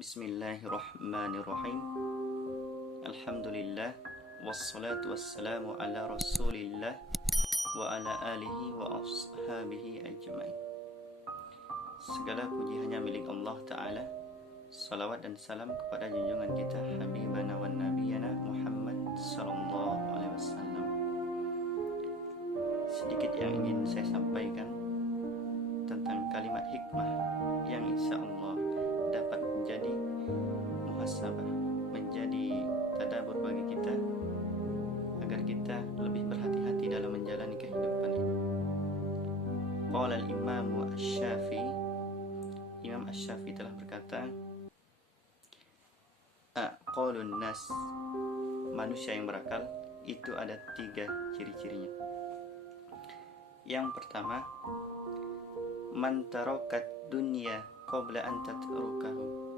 Bismillahirrahmanirrahim. Alhamdulillah. Wassalatu wassalamu ala rasulillah wa ala alihi wa ashabihi ajma'in. Segala puji hanya milik Allah Ta'ala. Salawat dan salam kepada junjungan kita Habibana wa Nabiyana Muhammad sallallahu alaihi wasallam. Sedikit yang ingin saya sampaikan tentang kalimat hikmah yang insya Allah dapat menjadi muhasabah, menjadi tadabbur bagi kita agar kita lebih berhati-hati dalam menjalani kehidupan ini. Qala al-Imam Asy-Syafi'i, Imam Asy-Syafi'i telah berkata, aqalun nas, manusia yang berakal itu ada 3 ciri-cirinya. Yang pertama, man tarakat dunya qabla an tatrukahu,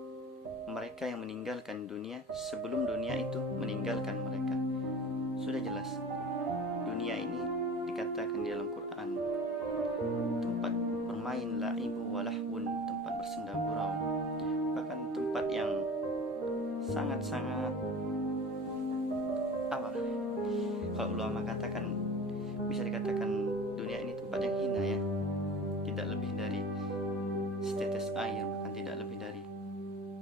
mereka yang meninggalkan dunia sebelum dunia itu meninggalkan mereka. Sudah jelas, dunia ini dikatakan di dalam Quran tempat bermain, la'ibu walahwun, tempat bersenda gurau, bahkan tempat yang sangat-sangat kalau ulama katakan, bisa dikatakan dunia ini tempat yang hina ya, tidak lebih dari setetes air, bahkan tidak lebih dari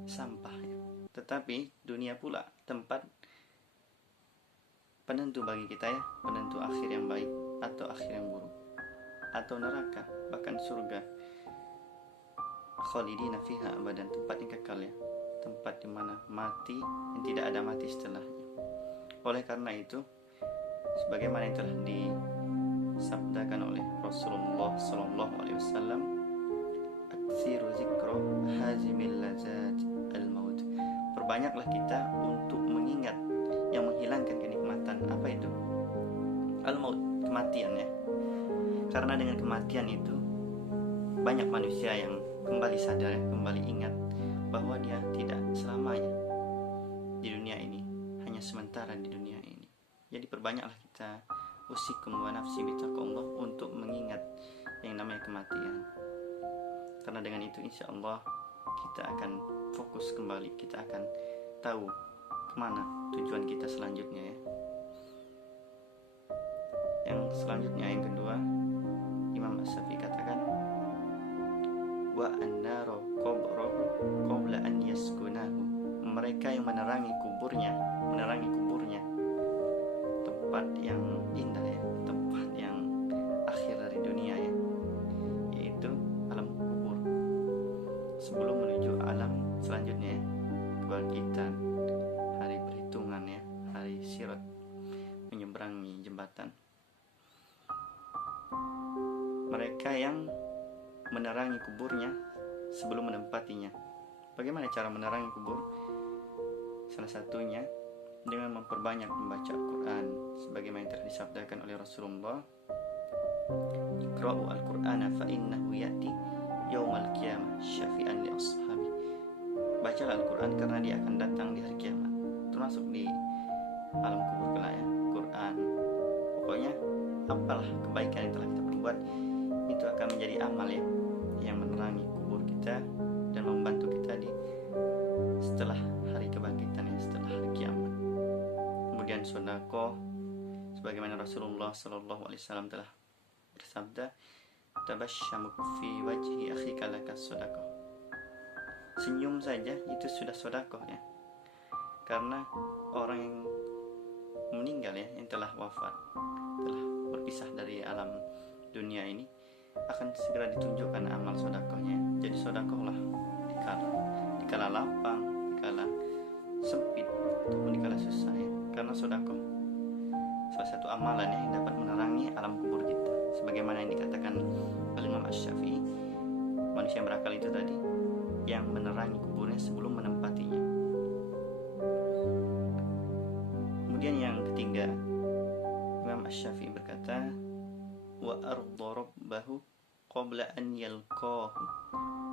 sampah ya. Tetapi dunia pula tempat penentu bagi kita ya, penentu akhir yang baik atau akhir yang buruk, atau neraka, bahkan surga, khalidina fiha abadan, tempat yang kekal ya, tempat di mana mati yang tidak ada mati setelahnya. Oleh karena itu, sebagaimana yang telah disabdakan oleh Rasulullah sallallahu alaihi wasallam, aksiru zikra hazimil lazat al-maut, perbanyaklah kita untuk mengingat yang menghilangkan kenikmatan. Apa itu? Al-maut, kematian ya. Karena dengan kematian itu banyak manusia yang kembali sadar, kembali ingat bahwa dia tidak selamanya di dunia ini, hanya sementara di dunia ini. Jadi perbanyaklah kita usikum wa nafsi bitaqullah untuk mengingat yang namanya kematian. Karena dengan itu insya Allah kita akan fokus kembali, kita akan tahu kemana tujuan kita selanjutnya ya. Yang selanjutnya, yang kedua, Imam Asy-Syafi'i katakan, wa an-naru qabrahu qabla an yaskunahu, mereka yang menerangi kuburnya, tempat yang indah ya, tempat yang akhir dari dunia ya, yaitu alam kubur, sebelum menuju alam selanjutnya ya, kebangkitan, hari perhitungan ya, hari sirat, menyeberangi jembatan. Mereka yang menerangi kuburnya sebelum menempatinya. Bagaimana cara menerangi kubur? Salah satunya dengan memperbanyak membaca Al-Quran, sebagaimana yang telah disabdakan oleh Rasulullah, Iqra'u al-Qur'ana fa innahu ya'ti yaumal qiyamah syafi'an li ashabi. Bacalah Al-Quran karena dia akan datang di hari kiamat, termasuk di alam kubur kelak ya, Quran. Pokoknya apalah kebaikan yang telah kita perbuat, itu akan menjadi amal ya, yang menerangi kubur kita dan membantu kita di setelah hari kebangkitan ya, setelah hari kiamat. Kemudian sedekah, sebagaimana Rasulullah sallallahu alaihi wasallam telah bersabda, tabasyamuk fi wajhi akhika laka sedekah. Senyum saja itu sudah sedekah ya. Karena orang yang meninggal ya, yang telah wafat, telah berpisah dari alam dunia ini, akan segera ditunjukkan amal sedekahnya. Jadi sedekahlah dikala lapang, dikala sempit, ataupun dikala susah ya. Karena sedekah salah satu amalan yang dapat menerangi alam kubur kita, sebagaimana yang dikatakan oleh Imam Asy-Syafi'i, manusia yang berakal itu tadi yang menerangi kuburnya sebelum menempatinya. Kemudian yang ketiga, Imam Asy-Syafi'i berkata, wa arda rabbahu qabla an yalqahu,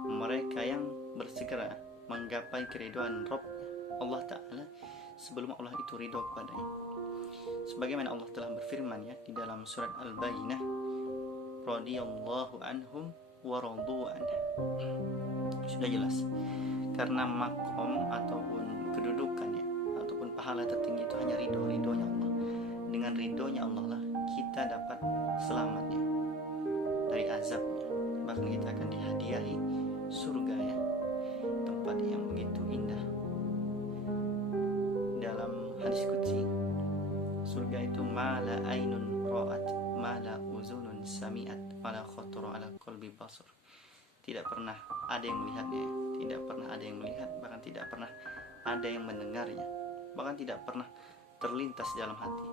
mereka yang bersegera menggapai keridhaan Rabb Allah Ta'ala sebelum Allah itu ridho kepadanya. Sebagaimana Allah telah berfirman ya di dalam surat Al-Bayyinah, radhiyallahu anhum wa radu anhu. Sudah jelas karena makom ataupun kedudukannya ataupun pahala tertinggi itu hanya ridhonya Allah. Dengan ridhonya Allah lah kita dapat selamatnya dari azabnya, bahkan kita akan dihadiahi surga ya, tempat yang begitu indah. Dalam hadis qudsi, surga itu mala ainun ra'at mala uzunun sami'at wala khatara ala qalbi basar. Tidak pernah ada yang melihatnya, tidak pernah ada yang melihat, bahkan tidak pernah ada yang mendengarnya, bahkan tidak pernah terlintas dalam hati.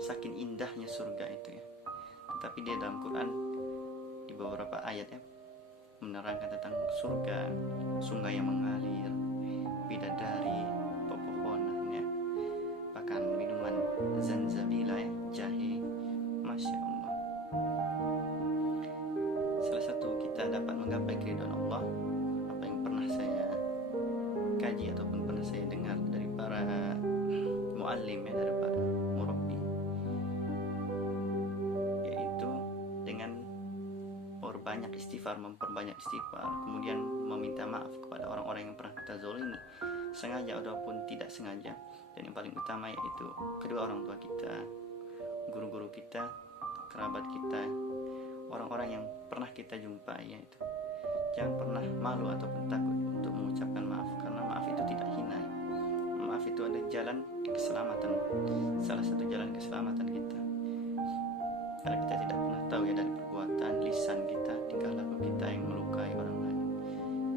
Saking indahnya surga itu ya. Tetapi dia dalam Quran di beberapa ayat ya menerangkan tentang surga, sungai yang mengalir, bidadari, pepohonan ya, bahkan minuman zanzabila ya, jahe, masya Allah. Salah satu kita dapat menggapai keridhaan Allah, apa yang pernah saya kaji ataupun pernah saya dengar dari para muallim ya, dari para murabbi, yaitu dengan memperbanyak istighfar, kemudian meminta maaf kepada orang-orang yang pernah kita zalimi, sengaja ataupun tidak sengaja. Dan yang paling utama yaitu kedua orang tua kita, guru-guru kita, kerabat kita, orang-orang yang pernah kita jumpai yaitu. Jangan pernah malu ataupun takut untuk mengucapkan maaf, karena maaf itu tidak hina. Maaf itu adalah jalan keselamatan, salah satu jalan keselamatan kita. Karena kita tidak pernah tahu ya dari perbuatan lisan kita, tingkah laku kita yang melukai orang lain.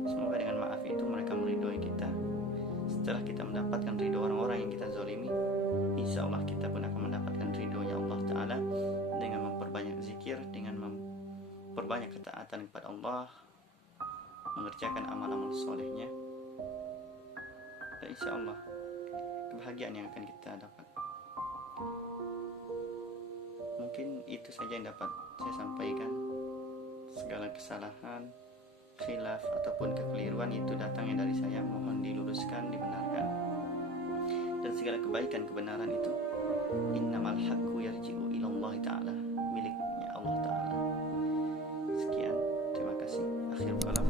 Semoga dengan maaf itu mereka meridhoi kita. Setelah kita mendapatkan ridho orang-orang yang kita zalimi, insya Allah kita pun akan mendapatkan ridhonya Allah Ta'ala dengan memperbanyak zikir, dengan memperbanyak ketaatan kepada Allah, mengerjakan amal-amal solehnya, dan insya Allah kebahagiaan yang akan kita dapat. Mungkin itu saja yang dapat saya sampaikan. Segala kesalahan, khilaf ataupun kekeliruan itu datangnya dari saya, mohon diluruskan, dibenarkan. Dan segala kebaikan, kebenaran itu innamal haqqu yarji'u ilallahi ta'ala, miliknya Allah Ta'ala. Sekian, terima kasih. Akhirul kalam.